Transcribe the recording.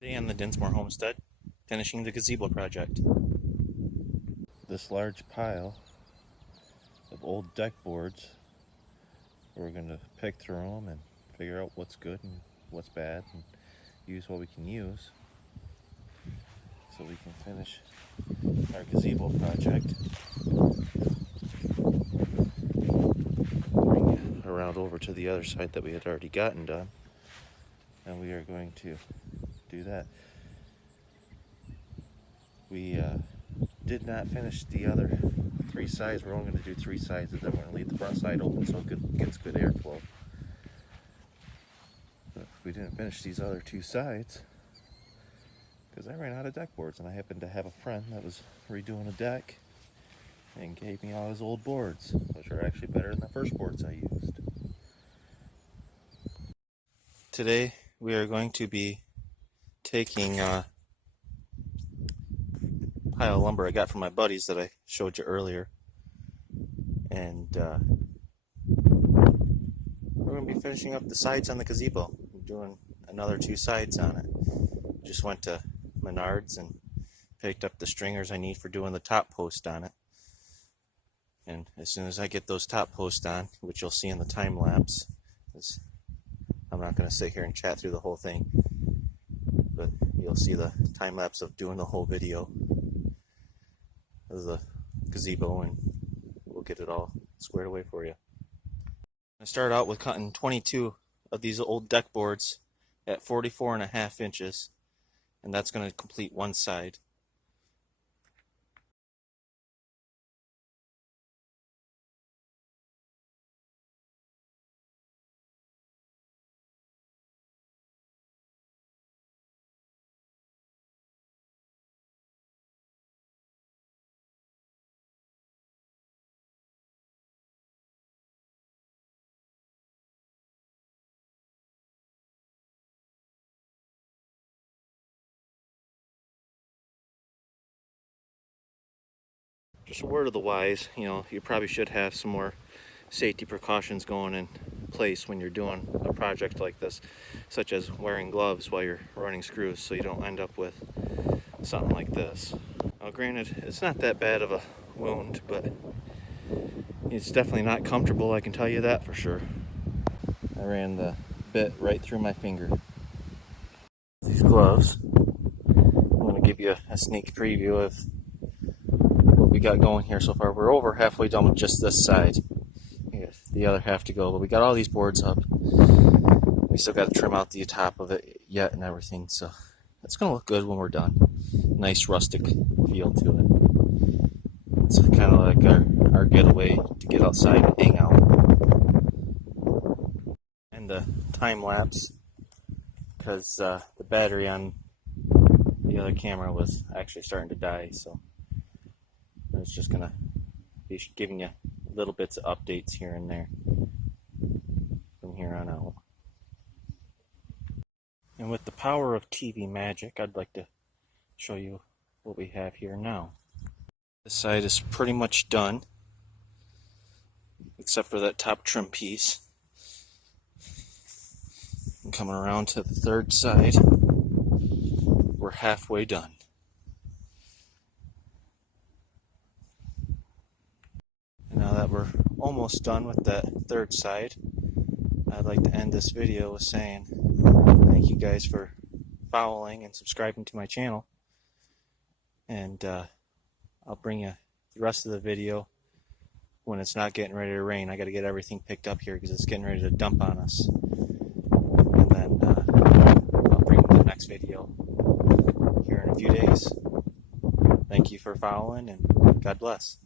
Today on the Dinsmore homestead, finishing the gazebo project. This large pile of old deck boards, we're going to pick through them and figure out what's good and what's bad and use what we can use so we can finish our gazebo project. Bring it around over to the other side that we had already gotten done, and we are going to do that. We did not finish the other three sides. We're only going to do three sides, and then we're going to leave the front side open so it gets good airflow. But we didn't finish these other two sides because I ran out of deck boards, and I happened to have a friend that was redoing a deck and gave me all his old boards, which are actually better than the first boards I used. Today we are going to be taking pile of lumber I got from my buddies that I showed you earlier, and we're going to be finishing up the sides on the gazebo. I'm doing another two sides on it. Just went to Menards and picked up the stringers I need for doing the top post on it, and as soon as I get those top posts on, which you'll see in the time lapse, because I'm not going to sit here and chat through the whole thing, but you'll see the time lapse of doing the whole video of the gazebo, and we'll get it all squared away for you. I started out with cutting 22 of these old deck boards at 44.5 inches, and that's going to complete one side. Just a word of the wise, you probably should have some more safety precautions going in place when you're doing a project like this, such as wearing gloves while you're running screws so you don't end up with something like this. Now granted, it's not that bad of a wound, but it's definitely not comfortable, I can tell you that for sure. I ran the bit right through my finger. These gloves, I'm going to give you a sneak preview of what we got going here so far. We're over halfway done with just this side. We got the other half to go, but we got all these boards up. We still got to trim out the top of it yet and everything, so it's going to look good when we're done. Nice rustic feel to it. It's kind of like our getaway to get outside and hang out. And the time lapse, because the battery on the other camera was actually starting to die, so it's just going to be giving you little bits of updates here and there from here on out. And with the power of TV magic, I'd like to show you what we have here now. This side is pretty much done, except for that top trim piece. And coming around to the third side, we're halfway done. And now that we're almost done with that third side, I'd like to end this video with saying thank you guys for following and subscribing to my channel. And I'll bring you the rest of the video when it's not getting ready to rain. I got to get everything picked up here because it's getting ready to dump on us. And then I'll bring you the next video here in a few days. Thank you for following, and God bless.